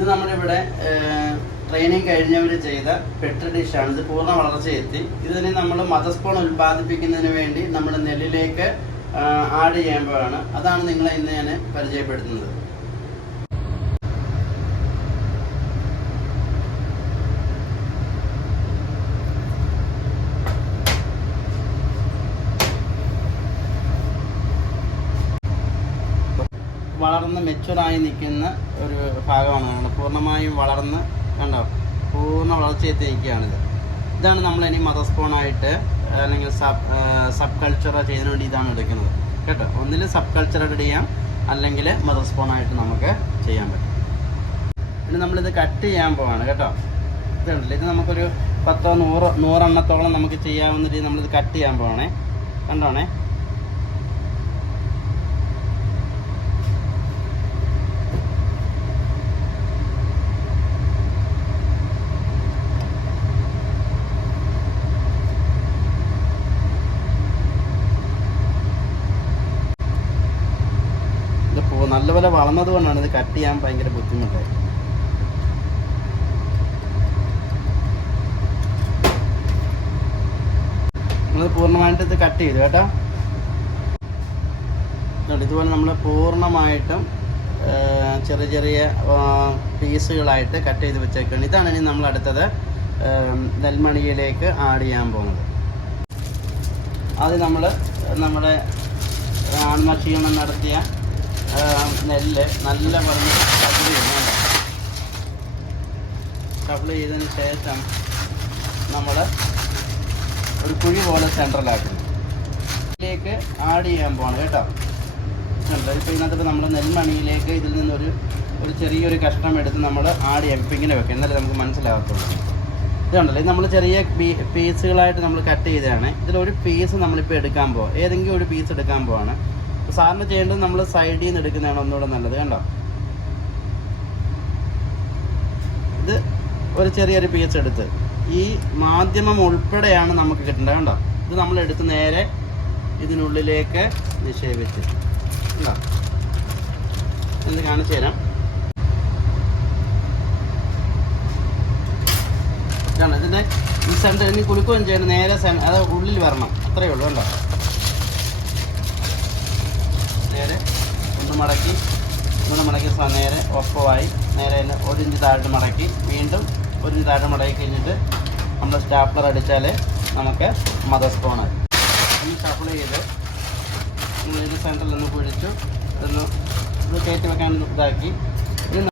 ഇത് നമ്മുടെ ഇവിടെ ട്രെയിനിങ് കഴിഞ്ഞവർ ചെയ്ത പെട്രി ഡിഷാണ്. ഇത് പൂർണ്ണ വളർച്ചയെത്തി. ഇതിനെ നമ്മൾ മദർ സ്പോൺ ഉൽപ്പാദിപ്പിക്കുന്നതിന് വേണ്ടി നമ്മൾ നെല്ലിലേക്ക് ആഡ് ചെയ്യുമ്പോഴാണ്. അതാണ് നിങ്ങളെ ഇന്ന് ഞാൻ പരിചയപ്പെടുത്തുന്നത്. വളർന്ന് മെച്ചുറായി നിൽക്കുന്ന ഒരു ഭാഗമാണ് നമ്മൾ പൂർണ്ണമായും വളർന്ന് കണ്ടോ പൂർണ്ണ വളർച്ചയെത്തി നിൽക്കുകയാണിത്. ഇതാണ് നമ്മളിനി മദർ സ്പോണായിട്ട് അല്ലെങ്കിൽ സബ് കൾച്ചർ ചെയ്യുന്നതിന് വേണ്ടി ഇതാണ് എടുക്കുന്നത് കേട്ടോ. ഒന്നിൽ സബ് കൾച്ചറായിട്ട് ചെയ്യാം, അല്ലെങ്കിൽ മദർ സ്പോണായിട്ട് നമുക്ക് ചെയ്യാൻ പറ്റും. പിന്നെ നമ്മളിത് കട്ട് ചെയ്യാൻ പോവാണ് കേട്ടോ. ഇതുണ്ടല്ലോ, ഇത് നമുക്കൊരു 10-100 എണ്ണത്തോളം നമുക്ക് ചെയ്യാവുന്ന രീതിയിൽ നമ്മളിത് കട്ട് ചെയ്യാൻ പോവാണേ. കണ്ടോണേ, നല്ലപോലെ വളർന്നത് കൊണ്ടാണ് ഇത് കട്ട് ചെയ്യാൻ ഭയങ്കര ബുദ്ധിമുട്ടായി. നമ്മൾ പൂർണ്ണമായിട്ട് ഇത് കട്ട് ചെയ്തു കേട്ടോ. ഇതുപോലെ നമ്മൾ പൂർണ്ണമായിട്ടും ചെറിയ ചെറിയ പീസുകളായിട്ട് കട്ട് ചെയ്ത് വെച്ചേക്കാണ്. ഇതാണ് ഇനി നമ്മൾ അടുത്തത് നെൽമണിയിലേക്ക് ആഡ് ചെയ്യാൻ പോകുന്നത്. അത് നമ്മൾ നമ്മുടെ ആൺമക്ഷീകരണം നടത്തിയ നെല്ല് നല്ല പറഞ്ഞ് ഷഫിൾ ചെയ്തതിന് ശേഷം നമ്മൾ ഒരു കുഴി പോലെ സെൻട്രലാക്കുന്നു. ഇതിലേക്ക് ആഡ് ചെയ്യാൻ പോകണം കേട്ടോ. ഇപ്പോൾ ഇതിനകത്ത് നമ്മൾ നെൽമണിയിലേക്ക് ഇതിൽ നിന്നൊരു ചെറിയൊരു കഷ്ണം എടുത്ത് നമ്മൾ ആഡ് ചെയ്യാം. ഇപ്പം ഇങ്ങനെ വെക്കാം, എന്നാലും നമുക്ക് മനസ്സിലാകത്തുള്ളൂ. ഇതുണ്ടല്ലോ, ഇത് നമ്മൾ ചെറിയ പീസുകളായിട്ട് നമ്മൾ കട്ട് ചെയ്തതാണ്. ഇതിലൊരു പീസ് നമ്മളിപ്പോൾ എടുക്കാൻ പോവാം. ഏതെങ്കിലും ഒരു പീസ് എടുക്കാൻ പോവാണ്. സാറിന് ചെയ്യേണ്ടത് നമ്മൾ സൈഡിൽ നിന്ന് എടുക്കുന്നതാണ് ഒന്നുകൂടെ നല്ലത്. കണ്ടോ, ഇത് ഒരു ചെറിയൊരു പീസ് എടുത്ത് ഈ മാധ്യമം ഉൾപ്പെടെയാണ് നമുക്ക് കിട്ടേണ്ടത്. കണ്ടോ, ഇത് നമ്മൾ എടുത്ത് നേരെ ഇതിനുള്ളിലേക്ക് നിക്ഷേപിച്ച് കണ്ടോ, ഇത് കാണിച്ചു തരാം. കണ്ടോ, ഇതിൻ്റെ ഈ സെൻറ്റർ ഇനി കുലുക്കുകയും ചെയ്യണം, നേരെ അത് ഉള്ളിൽ വരണം, അത്രയേ ഉള്ളൂ. കണ്ടോ, നേരെ ഒന്ന് മടക്കി നേരെ ഒപ്പമായി നേരെ 1 ഇഞ്ച് താഴോട്ട് മടക്കി വീണ്ടും 1 ഇഞ്ച് താഴോട്ട് മടക്കി കഴിഞ്ഞിട്ട് നമ്മൾ സ്റ്റാപ്ലർ അടിച്ചാൽ നമുക്ക് മദർ സ്പോണായി. ഒന്ന് ഷഫിൾ ചെയ്ത് നമ്മളിത് സെൻറ്ററിൽ നിന്ന് കുഴിച്ചു ഇത് കയറ്റി വെക്കാൻ ഇതാക്കി